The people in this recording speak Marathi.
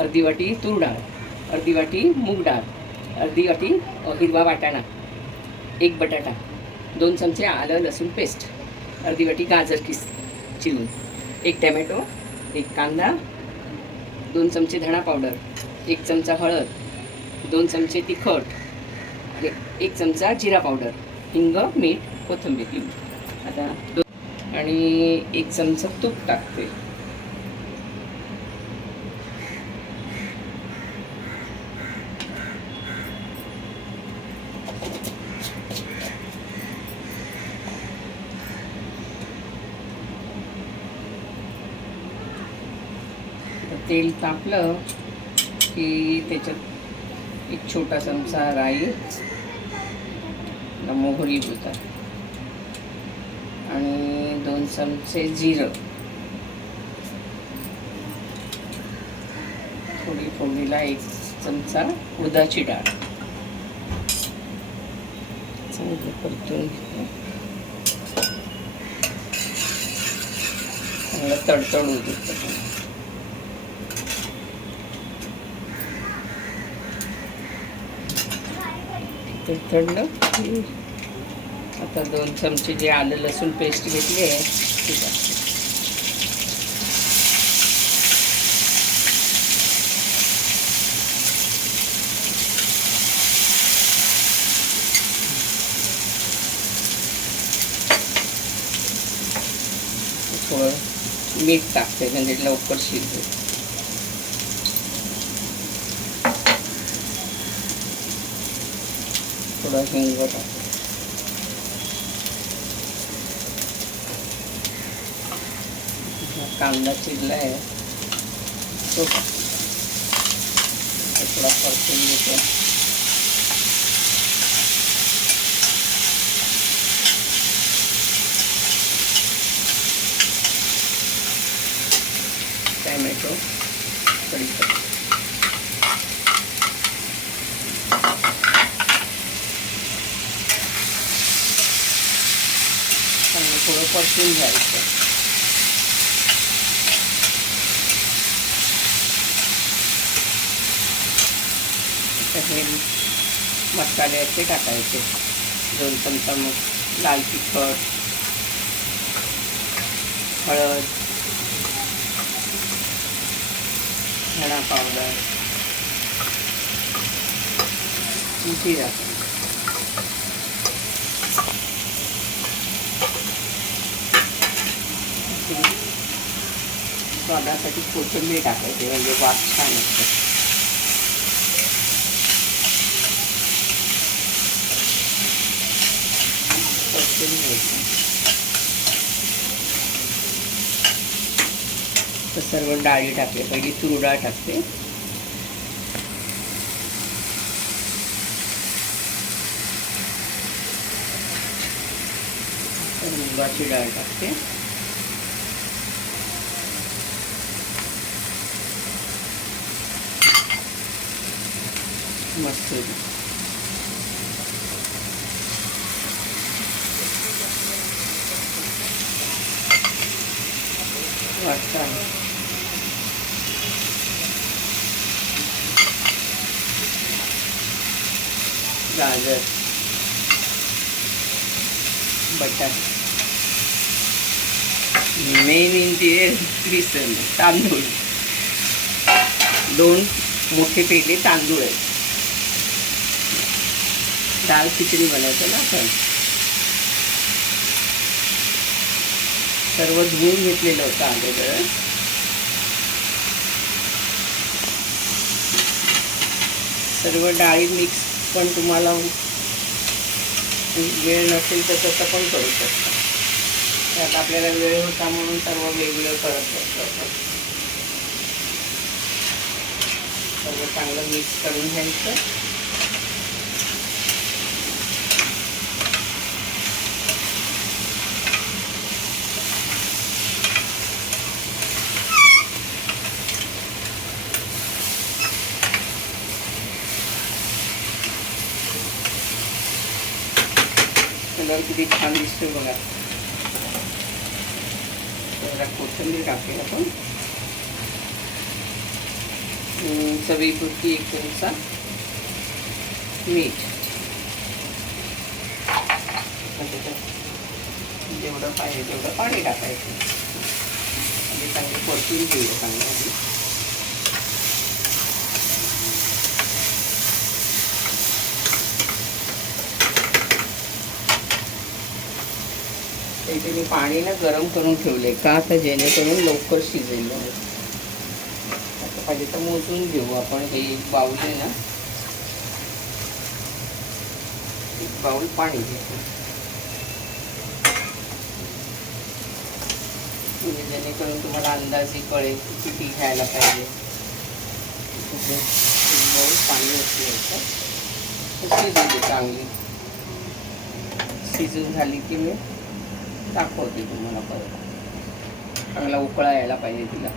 अर्धी वाटी तूर डाळ, अर्धी वाटी मूग डाळ, अर्धी वाटी हिरवा वाटाणा, एक बटाटा, 2 चमचे आलं लसूण पेस्ट, अर्धी वाटी गाजर चिरून, एक टमॅटो, एक कांदा, 2 चमचे धणा पावडर, 1 चमचा हळद, 2 चमचे तिखट, 1 चमचा जिरा पावडर, हिंग, मीठ, कोथिंबीर. आता आणि 1 चमचा तूप टाकते. तेल तापलं की त्याच्यात 1 छोटा चमचा राई, मोहरी होता आणि 2 चमचे जिरं, थोडी फोडणीला 1 चमचा उडदाची डाळ, चांगलं परतून चांगलं तडतडू देतो. तडलं की आता 2 चमचे जे आलं लसूण पेस्ट घेतली आहे ती टाकते. थोडं मीठ टाकते म्हणजे लवकर शिजते. थोडं हिंग टाकते. कांदा चिरला आहे तो थोडा परतून घेतो. टमॅटो, कढीपत्ता, थोडं परतून घ्यायचं. हे मसाले असे टाकायचे. 2 चमचा मग लाल तिखट, हळद, धणा पावडर, जिरा, स्वादासाठी कोथिंबीर टाकायची म्हणजे वास छान असतो. तर सर्व डाळी टाकले. पहिली तूर डाळ टाकते, मुगाची डाळ टाकते, मसूर, वाटाणा, गाजर, बटाटा, मेन इंग्रेडिएंट तांदूळ, 2 मोठे पेले तांदूळ आहेत. डाळ खिचडी बनवतो ना आपण. सर्व धुवून घेतलेलं होतं अगोदर. सर्व डाळी मिक्स पण तुम्हाला वेळ नसेल तर तसं पण करू शकता. त्यात आपल्याला वेळ होता म्हणून सर्व वेगवेगळं करत असतो. सर्व चांगलं मिक्स करून घ्यायचं. कलर किती छान दिसतो बघा. जरा कोथिंबीर टाकूया आपण. चवीपुरती 1 चमचा मीठ. जेवढं पाहिजे तेवढं पाणी टाकायचं आणि चांगलं परतून घेऊया चांगलं आधी. इथे मी पाणी ना गरम करून ठेवले का, तर जेणेकरून लवकर शिजेल. आता पाहिजे तर मोजून घेऊ आपण. हे एक बाऊल आहे ना, 1 बाऊल पाणी घेतो म्हणजे जेणेकरून तुम्हाला अंदाजे कळेल किती घ्यायला पाहिजे. 1 बाऊल पाणी असते. शिजली चांगली, शिजून झाली की मी दाखवते तुम्हाला परत. चांगला उकळा यायला पाहिजे तिला.